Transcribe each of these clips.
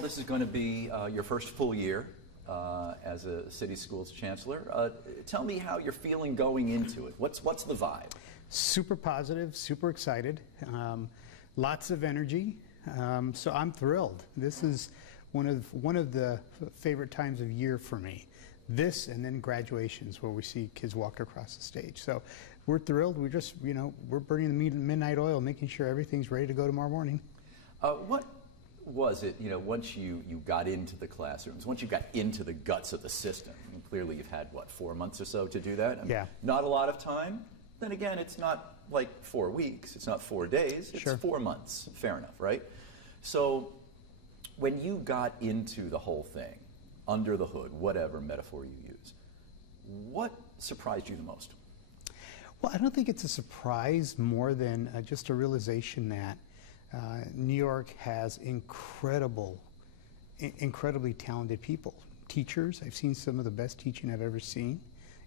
This is going to be your first full year as a city schools chancellor. Tell me how you're feeling going into it. What's the vibe? Super positive, super excited, lots of energy. So I'm thrilled. This is one of the favorite times of year for me. This and then graduations, where we see kids walk across the stage. So we're thrilled. We're just, we're burning the midnight oil, making sure everything's ready to go tomorrow morning. What was it, once you got into the classrooms, once you got into the guts of the system? I mean, clearly you've had, 4 months or so to do that? I mean, yeah. Not a lot of time. Then again, it's not like 4 weeks. It's not 4 days. It's sure. 4 months. Fair enough, right? So when you got into the whole thing, under the hood, whatever metaphor you use, what surprised you the most? Well, I don't think it's a surprise more than just a realization that New York has incredibly talented people. Teachers, I've seen some of the best teaching I've ever seen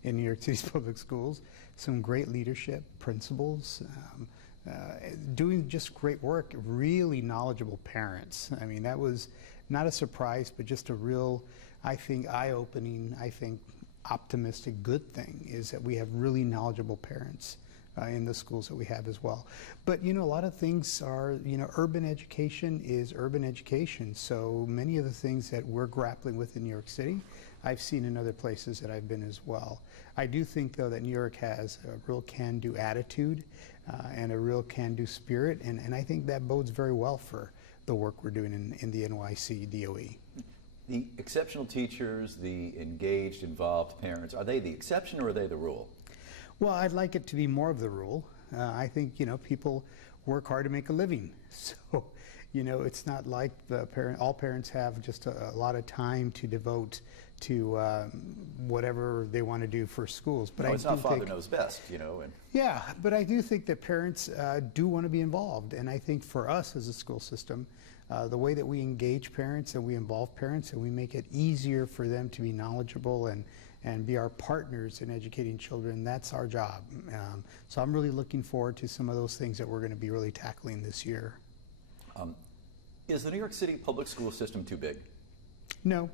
in New York City's public schools. Some great leadership, principals, doing just great work, really knowledgeable parents. I mean, that was not a surprise, but just a real, I think, eye-opening, optimistic good thing is that we have really knowledgeable parents in the schools that we have as well. But a lot of things are, urban education is urban education. So many of the things that we're grappling with in New York City, I've seen in other places that I've been as well. I do think, though, that New York has a real can-do attitude and a real can-do spirit, and I think that bodes very well for the work we're doing in the NYC DOE. The exceptional teachers, the engaged, involved parents, are they the exception or are they the rule? Well, I'd like it to be more of the rule. I think, people work hard to make a living. So, it's not like all parents have just a lot of time to devote to whatever they want to do for schools. But no, it's not father knows best, And yeah, but I do think that parents do want to be involved. And I think for us as a school system, the way that we engage parents and we involve parents and we make it easier for them to be knowledgeable and be our partners in educating children, that's our job. So I'm really looking forward to some of those things that we're going to be really tackling this year. Is the New York City public school system too big? No,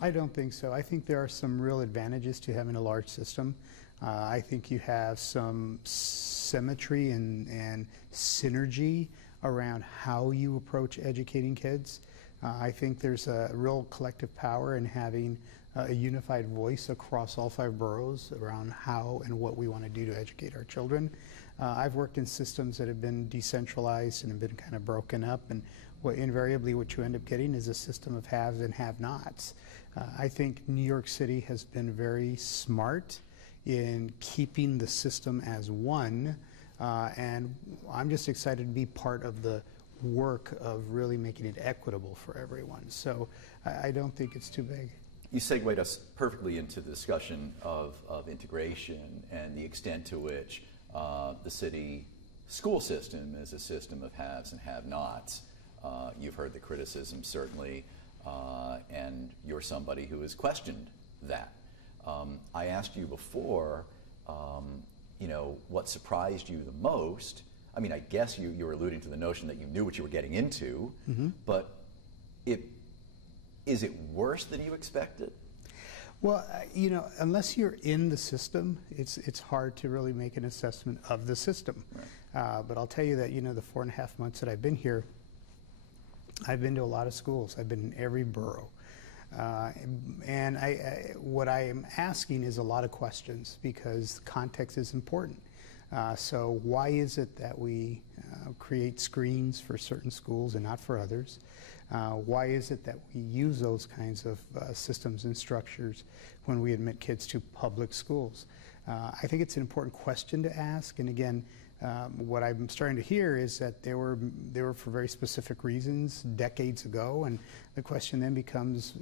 I don't think so. I think there are some real advantages to having a large system. I think you have some symmetry and synergy around how you approach educating kids. I think there's a real collective power in having a unified voice across all 5 boroughs around how and what we want to do to educate our children. I've worked in systems that have been decentralized and have been kind of broken up, and invariably what you end up getting is a system of haves and have-nots. I think New York City has been very smart in keeping the system as one, and I'm just excited to be part of the work of really making it equitable for everyone. So I don't think it's too big. You segued us perfectly into the discussion of integration and the extent to which the city school system is a system of haves and have-nots. You've heard the criticism, certainly, and you're somebody who has questioned that. I asked you before, what surprised you the most. I mean, I guess you were alluding to the notion that you knew what you were getting into, but is it worse than you expected? Well, unless you're in the system, it's hard to really make an assessment of the system. Right. But I'll tell you that, the 4.5 months that I've been here, I've been to a lot of schools. I've been in every borough. And what I am asking is a lot of questions because context is important. So why is it that we create screens for certain schools and not for others? Why is it that we use those kinds of systems and structures when we admit kids to public schools? I think it's an important question to ask. And again, what I'm starting to hear is that they were for very specific reasons decades ago. And the question then becomes,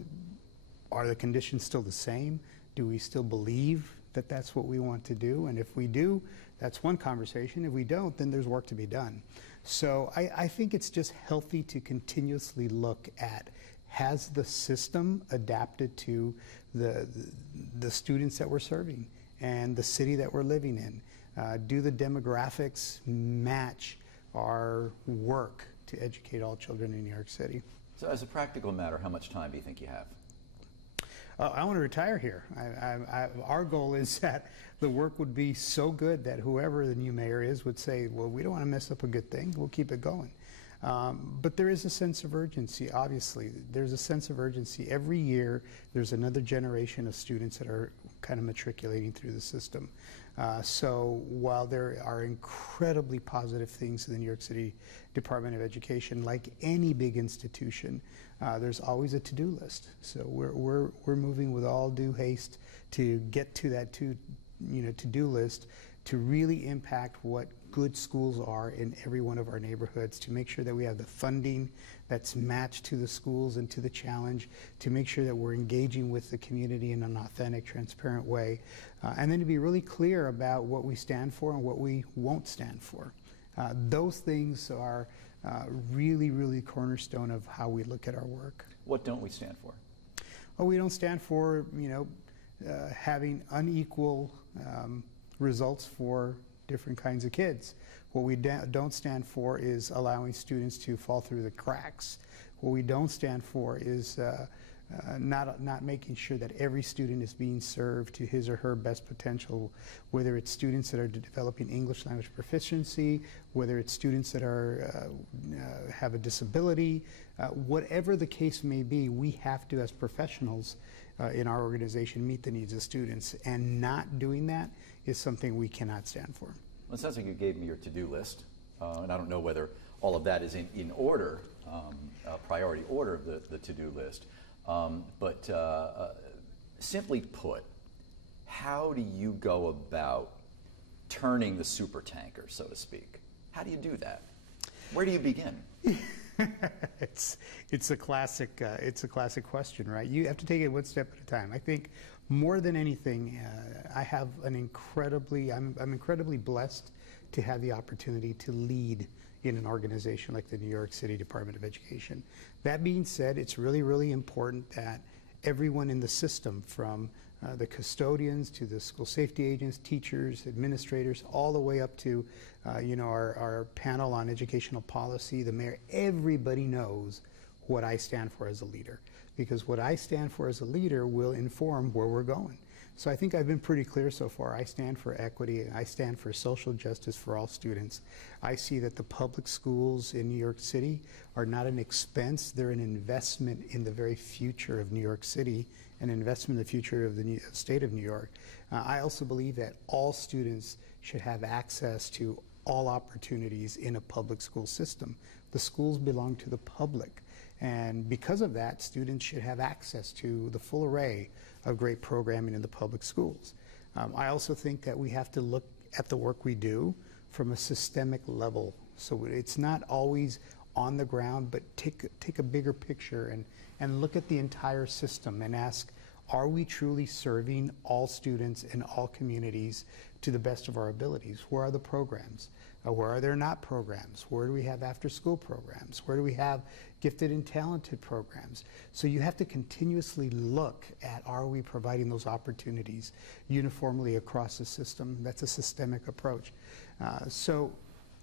are the conditions still the same? Do we still believe that that's what we want to do? And if we do, that's one conversation. If we don't, then there's work to be done. So I think it's just healthy to continuously look at, has the system adapted to the students that we're serving and the city that we're living in? Do the demographics match our work to educate all children in New York City? So as a practical matter, how much time do you think you have? I want to retire here. Our goal is that the work would be so good that whoever the new mayor is would say, well, we don't want to mess up a good thing. We'll keep it going. But there is a sense of urgency, obviously. There's a sense of urgency. Every year, there's another generation of students that are kind of matriculating through the system. So while there are incredibly positive things in the New York City Department of Education, like any big institution, there's always a to-do list. So we're moving with all due haste to get to that to-do list to really impact what good schools are in every one of our neighborhoods, to make sure that we have the funding that's matched to the schools and to the challenge, to make sure that we're engaging with the community in an authentic, transparent way, and then to be really clear about what we stand for and what we won't stand for. Those things are really, really cornerstone of how we look at our work. What don't we stand for? Well, we don't stand for, having unequal results for different kinds of kids. What we don't stand for is allowing students to fall through the cracks. What we don't stand for is not making sure that every student is being served to his or her best potential, whether it's students that are developing English language proficiency, whether it's students that are have a disability, whatever the case may be, we have to, as professionals in our organization, meet the needs of students, and not doing that is something we cannot stand for. Well, it sounds like you gave me your to-do list, and I don't know whether all of that is in order, priority order of the to-do list. But simply put, how do you go about turning the supertanker, so to speak? How do you do that? Where do you begin? It's a classic question, right? You have to take it one step at a time. I think more than anything, I'm incredibly blessed to have the opportunity to lead in an organization like the New York City Department of Education. That being said, it's really, really important that everyone in the system, from the custodians to the school safety agents, teachers, administrators, all the way up to our panel on educational policy, the mayor, everybody knows what I stand for as a leader, because what I stand for as a leader will inform where we're going. So I think I've been pretty clear so far. I stand for equity. I stand for social justice for all students. I see that the public schools in New York City are not an expense. They're an investment in the very future of New York City, an investment in the future of the state of New York. I also believe that all students should have access to all opportunities in a public school system. The schools belong to the public. And because of that, students should have access to the full array of great programming in the public schools. I also think that we have to look at the work we do from a systemic level. So it's not always on the ground, but take a bigger picture and look at the entire system and ask, are we truly serving all students in all communities to the best of our abilities? Where are the programs? Where are there not programs? Where do we have after-school programs? Where do we have gifted and talented programs? So you have to continuously look at, are we providing those opportunities uniformly across the system? That's a systemic approach. So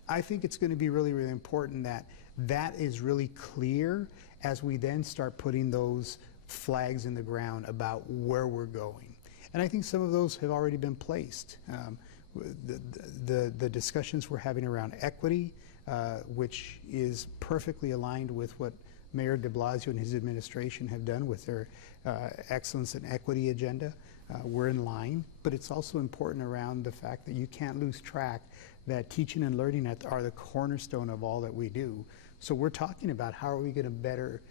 I think it's going to be really, really important that that is really clear as we then start putting those flags in the ground about where we're going. And I think some of those have already been placed. The discussions we're having around equity, which is perfectly aligned with what Mayor de Blasio and his administration have done with their excellence and equity agenda. We're in line, but it's also important around the fact that you can't lose track that teaching and learning are the cornerstone of all that we do. So we're talking about how are we going to better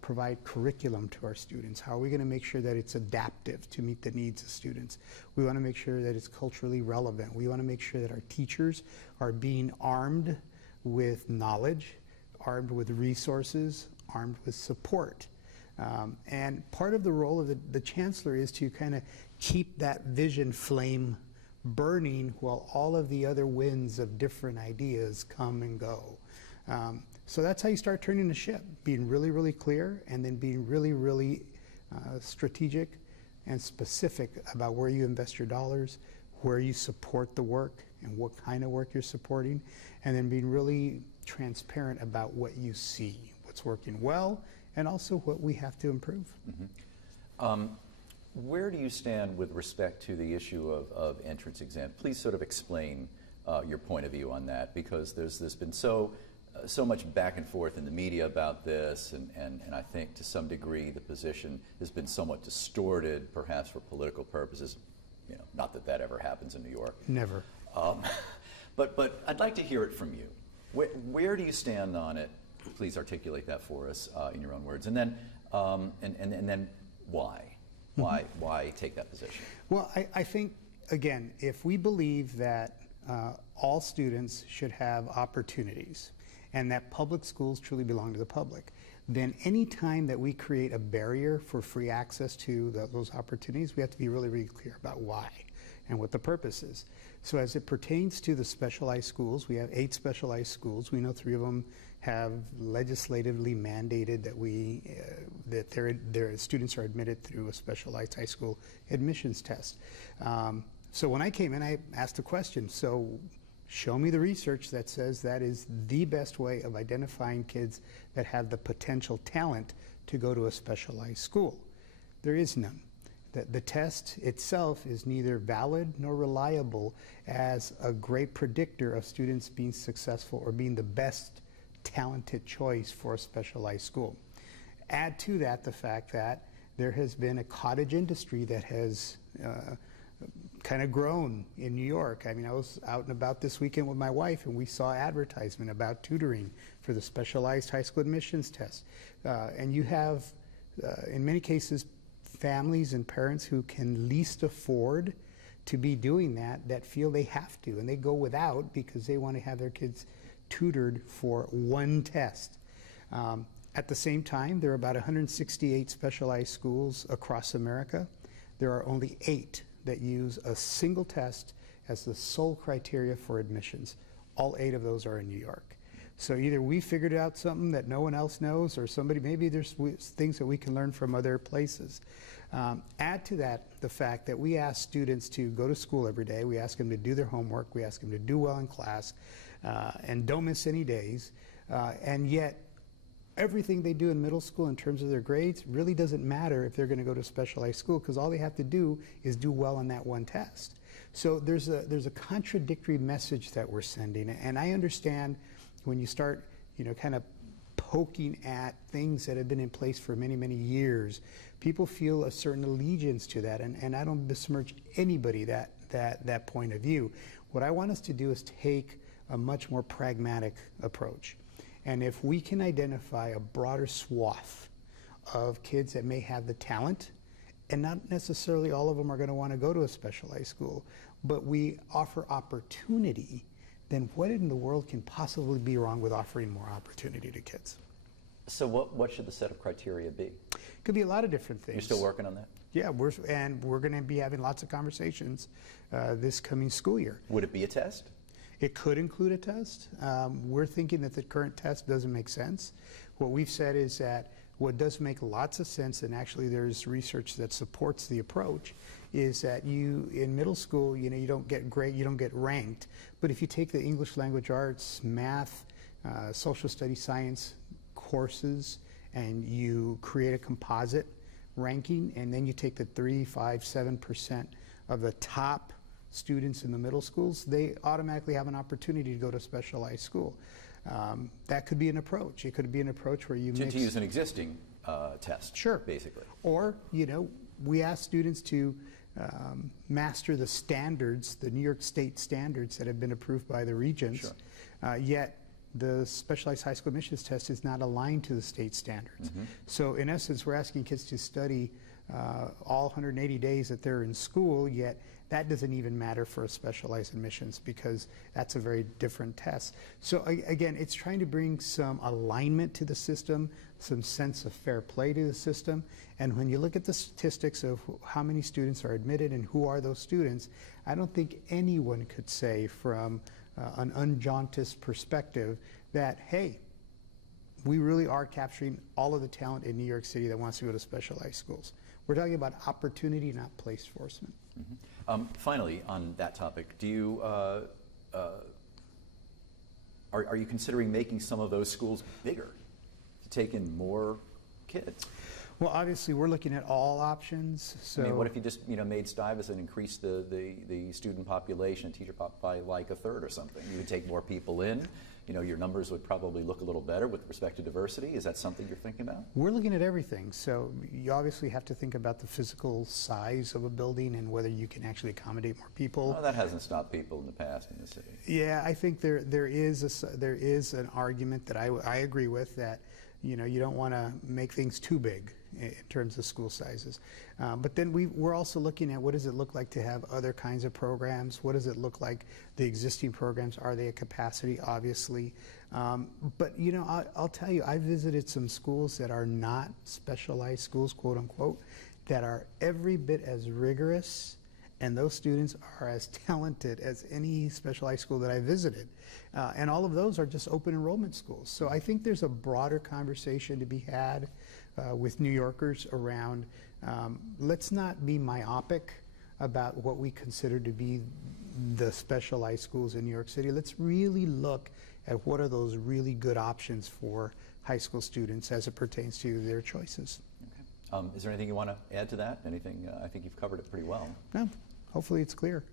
provide curriculum to our students? How are we going to make sure that it's adaptive to meet the needs of students? We want to make sure that it's culturally relevant. We want to make sure that our teachers are being armed with knowledge, armed with resources, armed with support. And part of the role of the chancellor is to kind of keep that vision flame burning while all of the other winds of different ideas come and go. So that's how you start turning the ship, being really, really clear, and then being really, really strategic and specific about where you invest your dollars, where you support the work, and what kind of work you're supporting, and then being really transparent about what you see, what's working well, and also what we have to improve. Where do you stand with respect to the issue of entrance exam? Please sort of explain your point of view on that, because there's been so much back and forth in the media about this, and I think to some degree the position has been somewhat distorted, perhaps for political purposes. You know, not that that ever happens in New York. Never. But I'd like to hear it from you. Where do you stand on it? Please articulate that for us in your own words, and then why? Why take that position? Well, I think, again, if we believe that all students should have opportunities and that public schools truly belong to the public, then any time that we create a barrier for free access to those opportunities, we have to be really, really clear about why and what the purpose is. So as it pertains to the specialized schools, we have 8 specialized schools. We know 3 of them have legislatively mandated that their students are admitted through a specialized high school admissions test. So when I came in, I asked a question. So show me the research that says that is the best way of identifying kids that have the potential talent to go to a specialized school. There is none. The test itself is neither valid nor reliable as a great predictor of students being successful or being the best talented choice for a specialized school. Add to that the fact that there has been a cottage industry that has kind of grown in New York. I mean, I was out and about this weekend with my wife, and we saw advertisement about tutoring for the specialized high school admissions test. And you have, in many cases, families and parents who can least afford to be doing that feel they have to, and they go without because they want to have their kids tutored for one test. At the same time, there are about 168 specialized schools across America. There are only 8 that use a single test as the sole criteria for admissions. All 8 of those are in New York. So either we figured out something that no one else knows, or maybe there's things that we can learn from other places. Add to that the fact that we ask students to go to school every day. We ask them to do their homework. We ask them to do well in class and don't miss any days. And yet everything they do in middle school in terms of their grades really doesn't matter if they're going to go to specialized school, because all they have to do is do well on that one test. So there's a contradictory message that we're sending, and I understand when you start, kind of poking at things that have been in place for many, many years, people feel a certain allegiance to that, and I don't besmirch anybody that point of view. What I want us to do is take a much more pragmatic approach. And if we can identify a broader swath of kids that may have the talent, and not necessarily all of them are going to want to go to a specialized school, but we offer opportunity, then what in the world can possibly be wrong with offering more opportunity to kids? So what should the set of criteria be? It could be a lot of different things. You're still working on that? Yeah, we're going to be having lots of conversations this coming school year. Would it be a test? It could include a test. We're thinking that the current test doesn't make sense. What we've said is that what does make lots of sense, and actually there's research that supports the approach, is that in middle school, you don't get you don't get ranked, but if you take the English language arts, math, social studies, science courses, and you create a composite ranking, and then you take the 3, 5, 7% of the top students in the middle schools, they automatically have an opportunity to go to specialized school. That could be an approach. It could be an approach where you mix... To use an existing test, sure, basically. Or, we ask students to master the standards, the New York State standards that have been approved by the regents, sure. Yet the specialized high school admissions test is not aligned to the state standards. Mm-hmm. So in essence, we're asking kids to study all 180 days that they're in school, yet that doesn't even matter for a specialized admissions because that's a very different test. So again, it's trying to bring some alignment to the system, some sense of fair play to the system. And when you look at the statistics of how many students are admitted and who are those students, I don't think anyone could say from an unjaundiced perspective that, hey, we really are capturing all of the talent in New York City that wants to go to specialized schools. We're talking about opportunity, not place forcement. Mm-hmm. Finally, on that topic, do you are you considering making some of those schools bigger take in more kids? Well, obviously, we're looking at all options. So, I mean, what if you just made Stuyvesant increase the student population, teacher pop by like a third or something? You would take more people in. Your numbers would probably look a little better with respect to diversity. Is that something you're thinking about? We're looking at everything. So you obviously have to think about the physical size of a building and whether you can actually accommodate more people. Well, that hasn't stopped people in the past in the city. Yeah, I think there is an argument that I agree with, that you don't want to make things too big in terms of school sizes. But then we're also looking at what does it look like to have other kinds of programs? What does it look like, the existing programs? Are they at capacity? Obviously. But I'll tell you, I visited some schools that are not specialized schools, quote unquote, that are every bit as rigorous, and those students are as talented as any specialized school that I visited. And all of those are just open enrollment schools. So I think there's a broader conversation to be had with New Yorkers around, let's not be myopic about what we consider to be the specialized schools in New York City. Let's really look at what are those really good options for high school students as it pertains to their choices. Okay. Is there anything you want to add to that? Anything? I think you've covered it pretty well. No, hopefully it's clear.